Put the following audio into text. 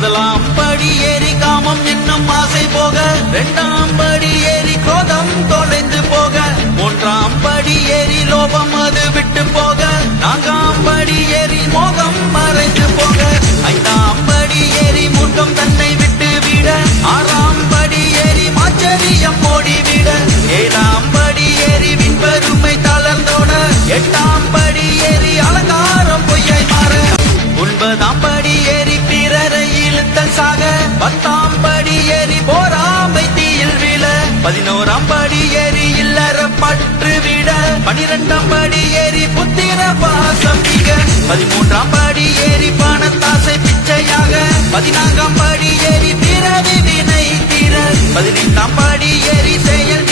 முதலாம் படி ஏறி காமம் என்னும் ஆசை போக இரண்டாம் படி ஏறி கோதம் தொலைந்து போக மூன்றாம் படி ஏறி லோபம் அது விட்டு போக நான்காம் படி ஏறி மோகம் மறைந்து போக ஐந்தாம் படி ஏறி மூர்க்கம் தன்னை விட்டு விட ஆறாம் படி ஏறி மாச்சரியம் ஓடிவிட ஏழாம் படி ஏறி விண்பெருமை தளர்ந்தோட எட்டாம் படி ஏறி அலங்காரம் பொய்யை மாற ஒன்பதாம் பதினோராம் படி ஏறி இல்லற பற்று விட பனிரெண்டாம் படி ஏறி புத்திர பாசம் மிக. பதிமூன்றாம் படி ஏறி பணத்தாசை பிச்சையாக பதினான்காம் படி ஏறி பிறவி வினை தீர. பதினெட்டாம் படி ஏறி செயல்